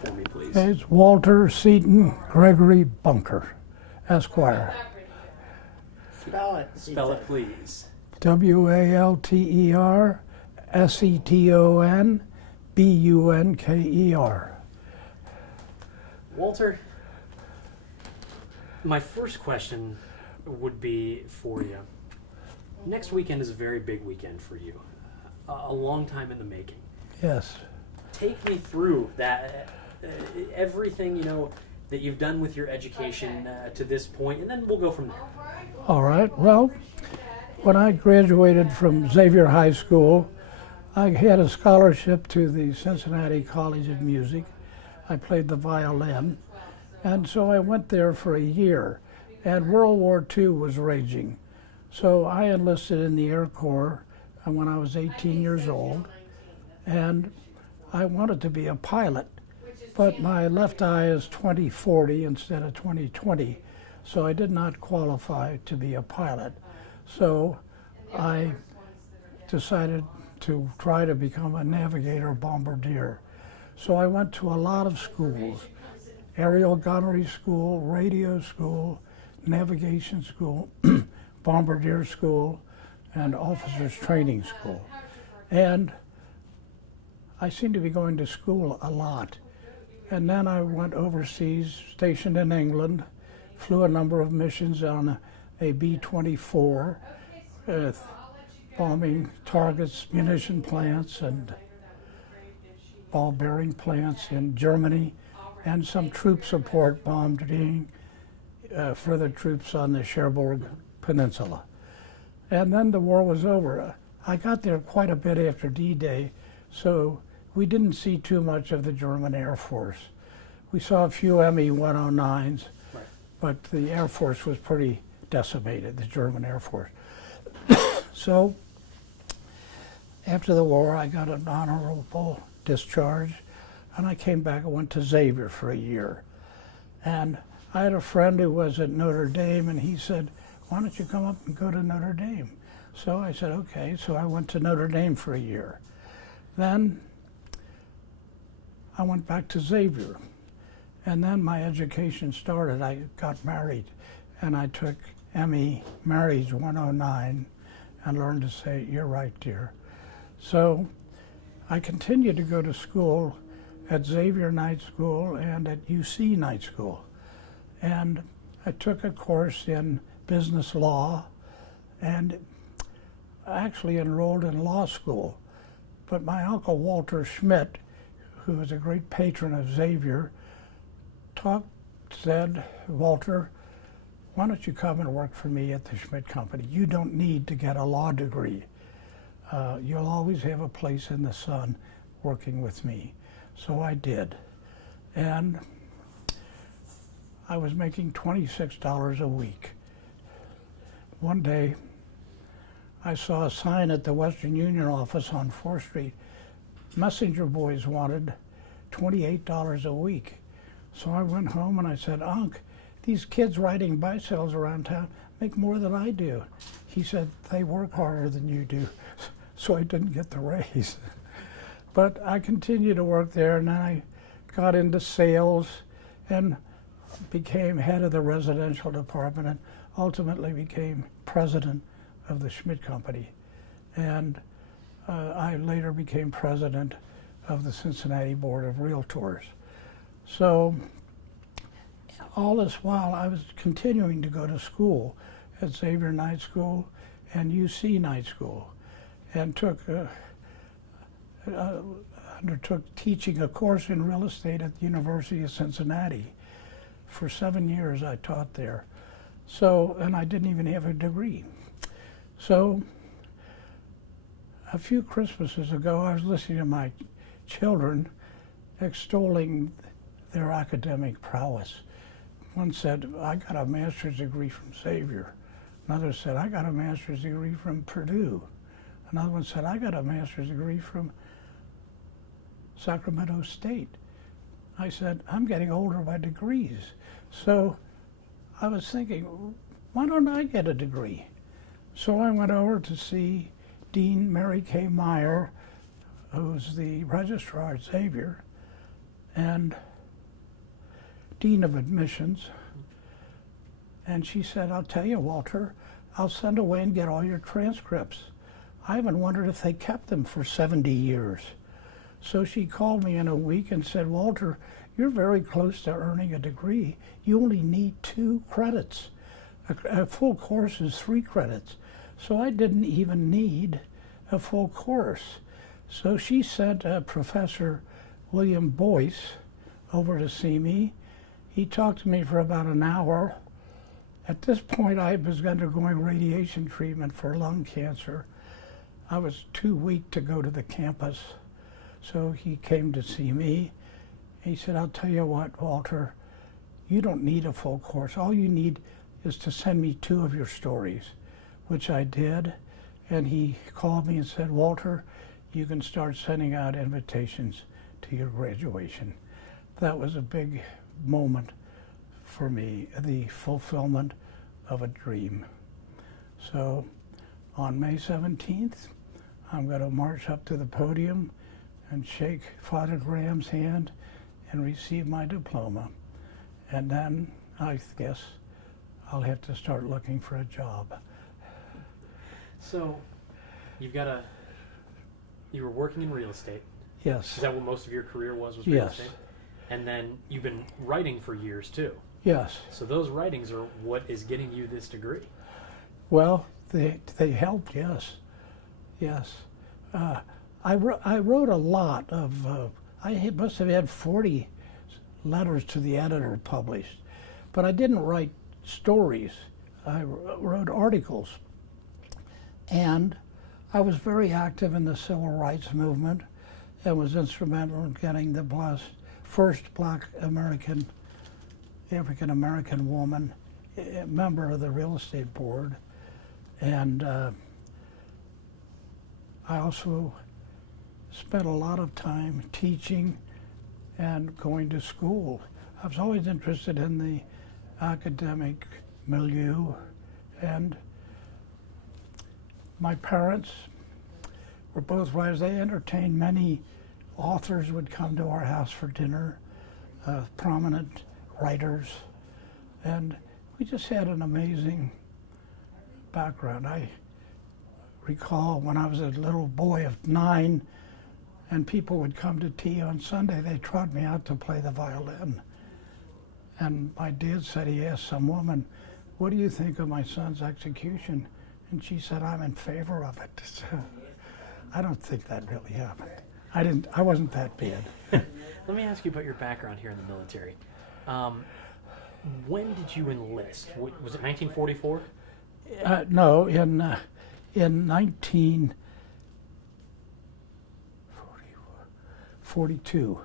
for me, please. It's Walter Seaton Gregory Bunker, Esquire. Spell it. Spell it, please. WALTER SETON BUNKER. Walter, my first question would be for you. Next weekend is a very big weekend for you, a long time in the making. Yes. Take me through that, everything that you've done with your education to this point, and then we'll go from there. All right. Well, when I graduated from Xavier High School, I had a scholarship to the Cincinnati College of Music. I played the violin, and so I went there for a year, and World War II was raging. So I enlisted in the Air Corps when I was 18 years old, and I wanted to be a pilot, but my left eye is 20/40 instead of 20/20, so I did not qualify to be a pilot. So I decided to try to become a navigator bombardier. So I went to a lot of schools, aerial gunnery school, radio school, navigation school, bombardier school, and officers training school. And I seemed to be going to school a lot. And then I went overseas, stationed in England, flew a number of missions on a B-24 with bombing targets, munition plants, and ball bearing plants in Germany, and some troop support bombing for the troops on the Cherbourg Peninsula. And then the war was over. I got there quite a bit after D-Day, so we didn't see too much of the German Air Force. We saw a few Me-109s, Right. but the Air Force was pretty decimated, the German Air Force. So after the war, I got an honorable discharge, and I came back and went to Xavier for a year. And I had a friend who was at Notre Dame, and he said, "Why don't you come up and go to Notre Dame?" So I said, okay. So I went to Notre Dame for a year. Then I went back to Xavier. And then my education started. I got married, and I took ME Marriage 109 and learned to say, "You're right, dear." So I continued to go to school at Xavier Night School and at UC Night School. And I took a course in business law and actually enrolled in law school. But my uncle Walter Schmidt, who was a great patron of Xavier, said, "Walter, why don't you come and work for me at the Schmidt Company? You don't need to get a law degree. You'll always have a place in the sun working with me." So I did. And I was making $26 a week. One day, I saw a sign at the Western Union office on 4th Street. Messenger boys wanted $28 a week. So I went home and I said, "Unc, these kids riding bicycles around town make more than I do." He said, "They work harder than you do." So I didn't get the raise. But I continued to work there, and then I got into sales and became head of the residential department, and ultimately became president of the Schmidt Company. And I later became president of the Cincinnati Board of Realtors. So all this while, I was continuing to go to school at Xavier Night School and UC Night School, and undertook teaching a course in real estate at the University of Cincinnati. For 7 years I taught there. So, and I didn't even have a degree. So a few Christmases ago, I was listening to my children extolling their academic prowess. One said, "I got a master's degree from Xavier." Another said, "I got a master's degree from Purdue." Another one said, "I got a master's degree from Sacramento State." I said, "I'm getting older by degrees." So I was thinking, why don't I get a degree? So I went over to see Dean Mary K. Meyer, who's the registrar at Xavier, and dean of admissions, and she said, I'll tell you, Walter, I'll send away and get all your transcripts. I haven't wondered if they kept them for 70 years. So she called me in a week and said, Walter, you're very close to earning a degree. You only need 2 credits. A full course is 3 credits. So I didn't even need a full course. So she sent Professor William Boyce over to see me. He talked to me for about an hour. At this point, I was undergoing radiation treatment for lung cancer. I was too weak to go to the campus. So he came to see me. He said, I'll tell you what, Walter, you don't need a full course. All you need is to send me 2 of your stories, which I did. And he called me and said, Walter, you can start sending out invitations to your graduation. That was a big moment for me, the fulfillment of a dream. So on May 17th, I'm going to march up to the podium and shake Father Graham's hand and receive my diploma. And then I guess I'll have to start looking for a job. So you were working in real estate. Yes. Is that what most of your career was real Yes. estate? And then you've been writing for years too. Yes. So those writings are what is getting you this degree. Well, they helped, yes. Yes. I wrote a lot of, must have had 40 letters to the editor published, but I didn't write stories. I wrote articles. And I was very active in the civil rights movement and was instrumental in getting the first black African-American woman a member of the real estate board. And I also spent a lot of time teaching and going to school. I was always interested in the academic milieu, and my parents were both writers. They entertained many authors would come to our house for dinner, prominent writers, and we just had an amazing background. I recall when I was a little boy of 9 and people would come to tea on Sunday, they trot me out to play the violin. And my dad said, he asked some woman, what do you think of my son's execution? And she said, I'm in favor of it. So, I don't think that really happened. I wasn't that bad. Let me ask you about your background here in the military. When did you enlist? Was it 1944? No, in 1942.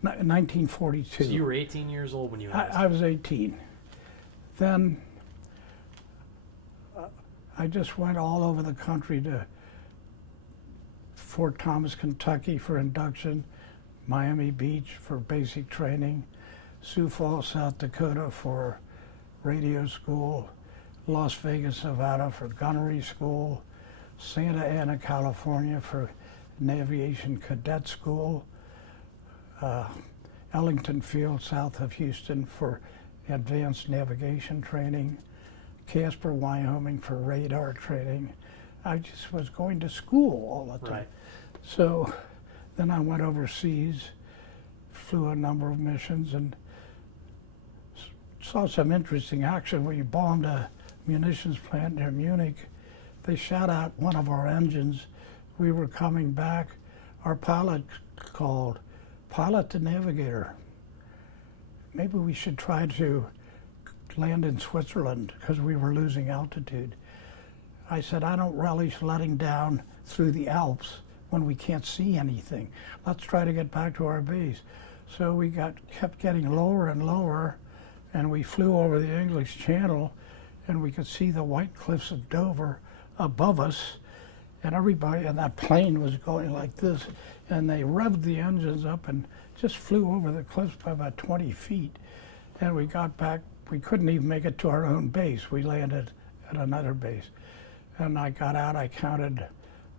1942. So you were 18 years old when you enlisted? I was 18. Then I just went all over the country to Fort Thomas, Kentucky for induction, Miami Beach for basic training, Sioux Falls, South Dakota for radio school, Las Vegas, Nevada for gunnery school, Santa Ana, California for aviation cadet school, Ellington Field, south of Houston for advanced navigation training, Casper, Wyoming for radar training. I just was going to school all the time. Right. So then I went overseas, flew a number of missions, and saw some interesting action. We bombed a munitions plant near Munich. They shot out one of our engines. We were coming back. Our pilot called, pilot to navigator. Maybe we should try to land in Switzerland because we were losing altitude. I said, I don't relish letting down through the Alps when we can't see anything. Let's try to get back to our base. So we kept getting lower and lower, and we flew over the English Channel, and we could see the white cliffs of Dover above us, and everybody in that plane was going like this, and they revved the engines up and just flew over the cliffs by about 20 feet. And we got back, we couldn't even make it to our own base. We landed at another base. And I got out, I counted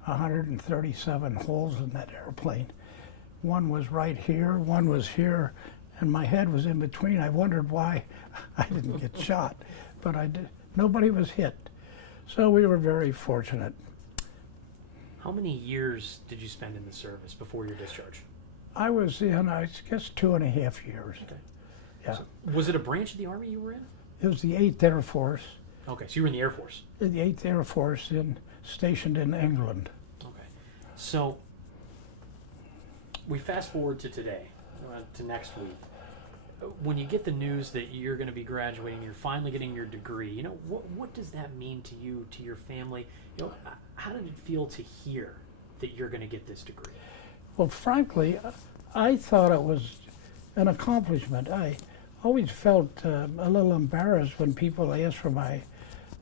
137 holes in that airplane. One was right here, one was here, and my head was in between. I wondered why I didn't get shot, but I did. Nobody was hit. So we were very fortunate. How many years did you spend in the service before your discharge? I was in, I guess, 2.5 years. Okay. Yeah. So, was it a branch of the Army you were in? It was the 8th Air Force, Okay, so you were in the Air Force. the 8th Air Force stationed in England. Okay. So, we fast forward to today, to next week. When you get the news that you're going to be graduating, you're finally getting your degree, what does that mean to you, to your family? How did it feel to hear that you're going to get this degree? Well, frankly, I thought it was an accomplishment. I always felt a little embarrassed when people asked for my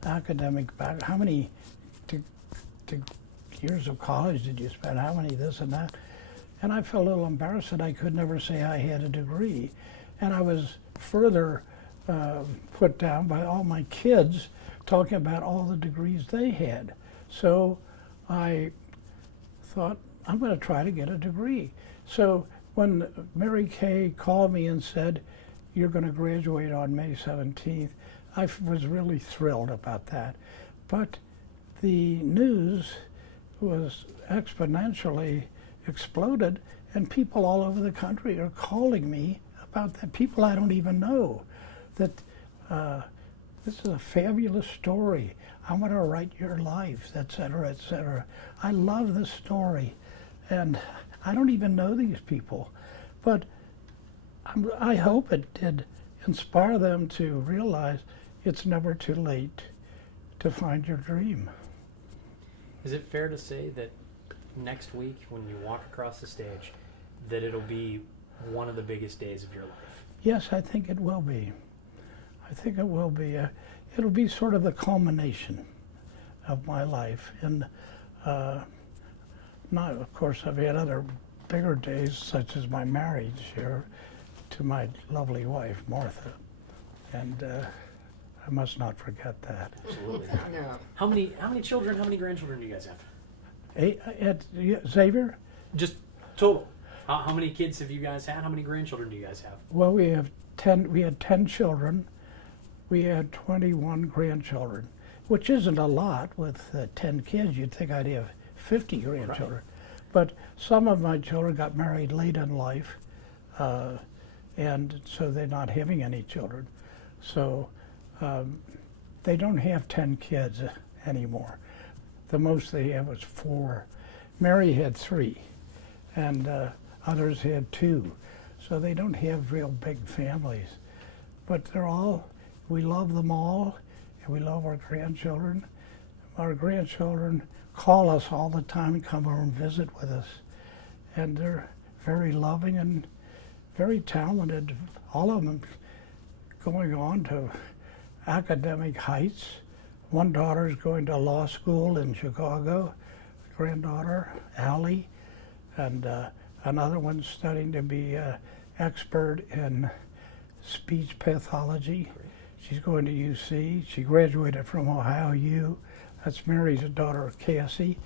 academic background. How many years of college did you spend? How many this and that? And I felt a little embarrassed that I could never say I had a degree. And I was further put down by all my kids talking about all the degrees they had. So I thought, I'm going to try to get a degree. So when Mary Kay called me and said, you're going to graduate on May 17th, I was really thrilled about that. But the news was exponentially exploded, and people all over the country are calling me about that. People I don't even know, that this is a fabulous story. I want to write your life, et cetera, et cetera. I love this story, and I don't even know these people, but I hope it did inspire them to realize it's never too late to find your dream. Is it fair to say that next week, when you walk across the stage, that it'll be one of the biggest days of your life? Yes, I think it will be. I think it will be. It'll be sort of the culmination of my life. And not, of course, I've had other bigger days, such as my marriage here to my lovely wife, Martha. And I must not forget that. Absolutely. No. How many children, how many grandchildren do you guys have? At Xavier? Just total. How many kids have you guys had? How many grandchildren do you guys have? Well, we had 10 children. We had 21 grandchildren, which isn't a lot with 10 kids. You'd think I'd have 50 grandchildren. Right. But some of my children got married late in life, and so they're not having any children. So they don't have 10 kids anymore. The most they have was 4. Mary had 3, and others had 2. So they don't have real big families. But we love them all, and we love our grandchildren. Our grandchildren call us all the time and come over and visit with us. And they're very loving and very talented, all of them going on to academic heights. One daughter's going to law school in Chicago, granddaughter, Allie, and another one's studying to be an expert in speech pathology. She's going to UC. She graduated from Ohio U. That's Mary's daughter, Cassie.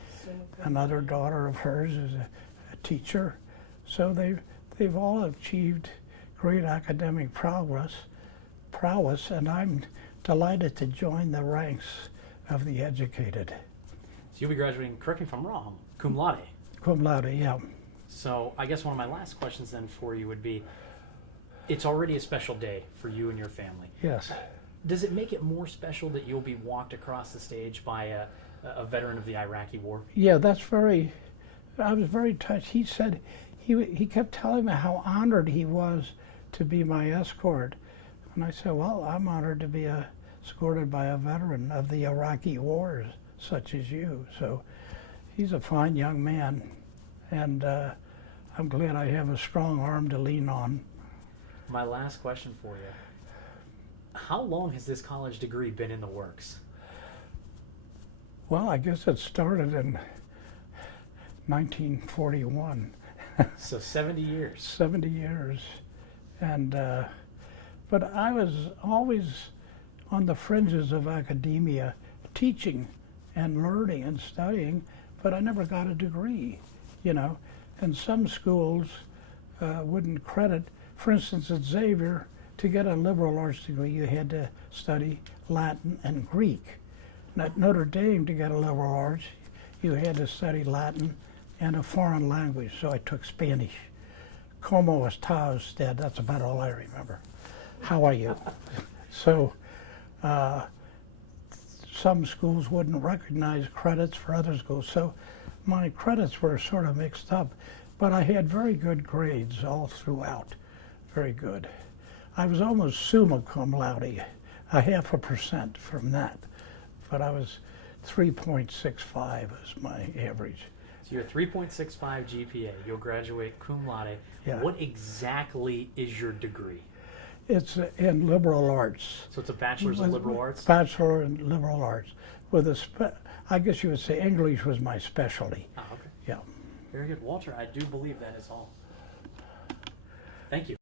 Another daughter of hers is a teacher. So they've all achieved great academic prowess, and I'm delighted to join the ranks of the educated. So you'll be graduating, correct me if I'm wrong, cum laude. Cum laude, yeah. So I guess one of my last questions then for you would be, it's already a special day for you and your family. Yes. Does it make it more special that you'll be walked across the stage by a veteran of the Iraqi war? Yeah, I was very touched. He said, he kept telling me how honored he was to be my escort. And I said, well, I'm honored to be escorted by a veteran of the Iraqi wars, such as you. So he's a fine young man, and I'm glad I have a strong arm to lean on. My last question for you. How long has this college degree been in the works? Well, I guess it started in 1941. So 70 years. 70 years. And, but I was always on the fringes of academia, teaching and learning and studying, but I never got a degree, And some schools wouldn't credit For instance, at Xavier, to get a liberal arts degree, you had to study Latin and Greek. And at Notre Dame, to get a liberal arts, you had to study Latin and a foreign language, so I took Spanish. Como está usted? That's about all I remember. How are you? So some schools wouldn't recognize credits for other schools, so my credits were sort of mixed up, but I had very good grades all throughout, very good. I was almost summa cum laude, a 0.5% from that, but I was 3.65 was my average. So you're 3.65 GPA. You'll graduate cum laude. Yeah. What exactly is your degree? It's in liberal arts. So it's a bachelor's in liberal arts? Bachelor in liberal arts. With I guess you would say English was my specialty. Oh, okay. Yeah. Very good. Walter, I do believe that is all. Thank you.